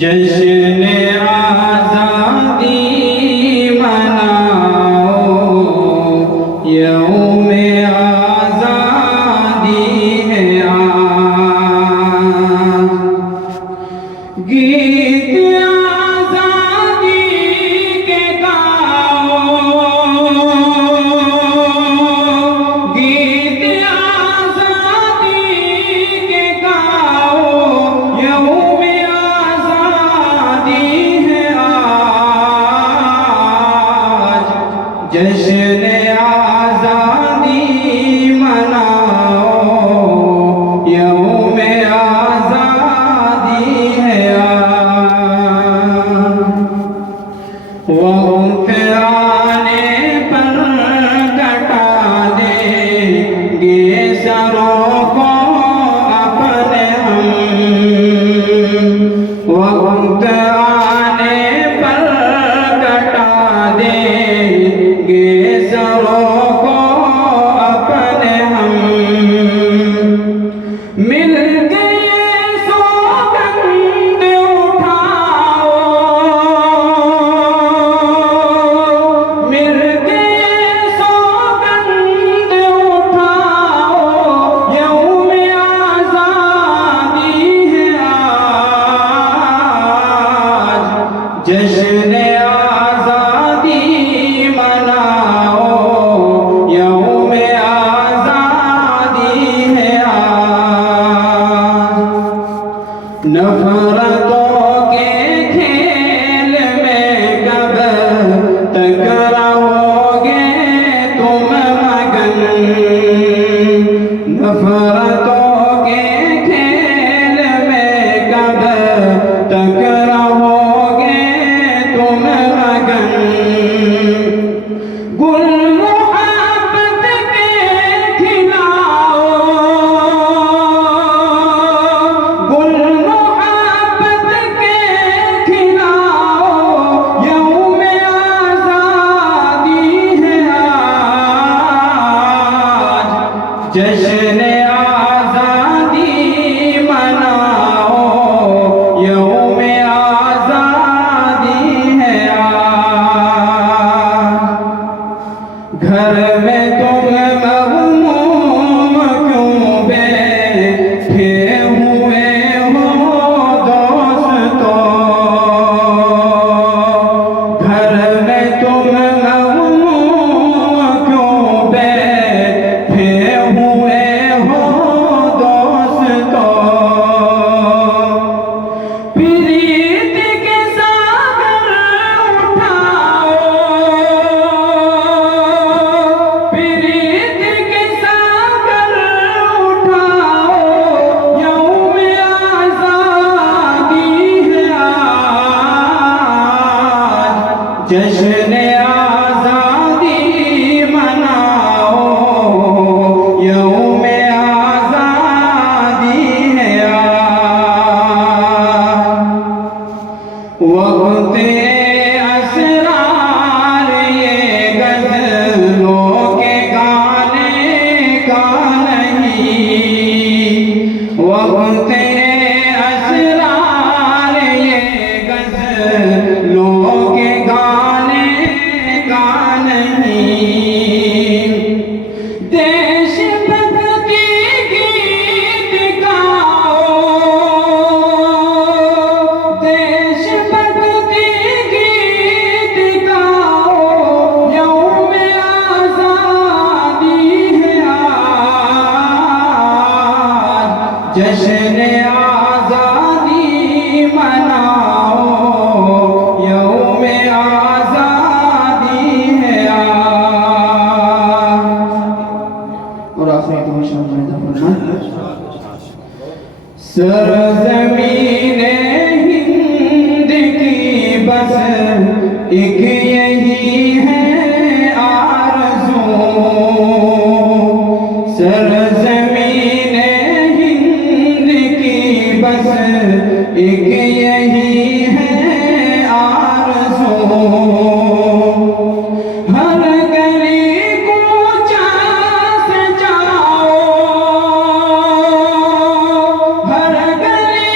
जश्न आज़ादी मनाओ, यौम आज़ादी है आज। गीत आज़ादी के गाओ, गीत आज़ादी के गाओ, यौम जश्न आज़ादी मनाओ, यौम आज़ादी है आज। वक्त आने पर कटा देंगे सरों को अपने हम। वक्त आने पर कटा देंगे सरों को अपने हम। मिल गए सौगंध उठाओ, मिल गए सौगंध उठाओ, यौम आज़ादी है आज। जश्न आज़ादी मनाओ, यौम आज़ादी है आज। नफरतों के खेल में कब तक रहोगे तुम मगन। नफरतों के खेल में कब तक रहोगे तुम मगन। गुल मोहब्बत के खिलाओ, गुल मोहब्बत के खिलाओ, यौम आज़ादी है आज। जश्न आज़ादी मनाओ, यौम आज़ादी है आज। घर में तुम मग़मूम क्यों बैठे हुए हो दोस्तों। घर में तुम मग़मूम क्यों बैठे हुए हो दोस्तों। प्रीत के सागर उठाओ, प्रीत के सागर उठाओ, यौम आज़ादी है आज। जश्न आज़ादी मनाओ, यौम आज़ादी है आज। वक्त असरार ये गज़लों के गाने का नहीं। वक्त असरार ये गज़लों के गाने का नहीं। देशभक्ति गीत गाओ, देशभक्ति गीत गाओ, यौम आज़ादी है आज। जश्न आज़ादी मनाओ, यौम आज़ादी है आज। और आखिरी तो सरज़मीने हिंद की बस एक यही है आरज़ू। सरज़मीने हिंद की बस एक यही है आरज़ू। हर गली कूचा से जाओ, हर गली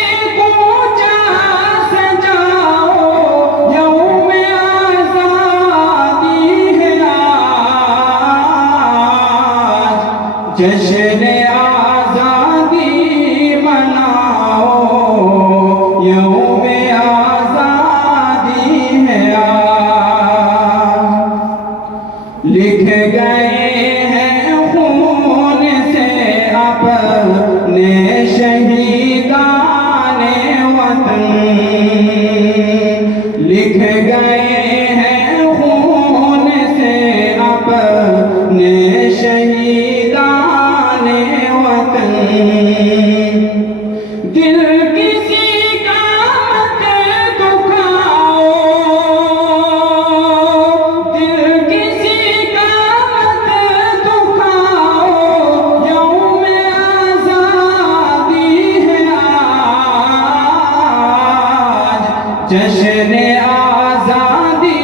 जश्न आज़ादी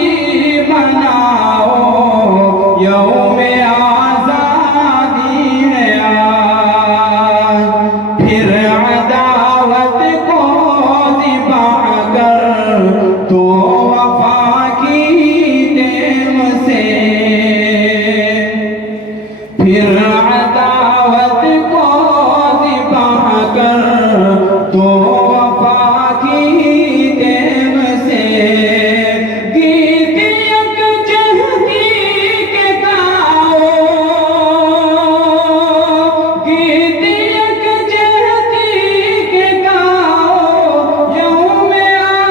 मनाओ, यौम आज़ादी है आज। फिर अदावत को ज़िबा कर तो वफ़ा की टेम से, फिर अदावत को ज़िबा कर तो वफ़ा की टेम से। गीत यकजहती के गाओ, गीत यकजहती के गाओ, यौम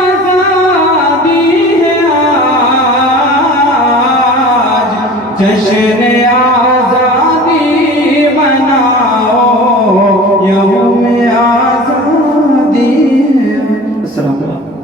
आज़ादी है आज। जश्न आज़ादी मनाओ, यौम आज़ादी है। अस्सलाम वालेकुम।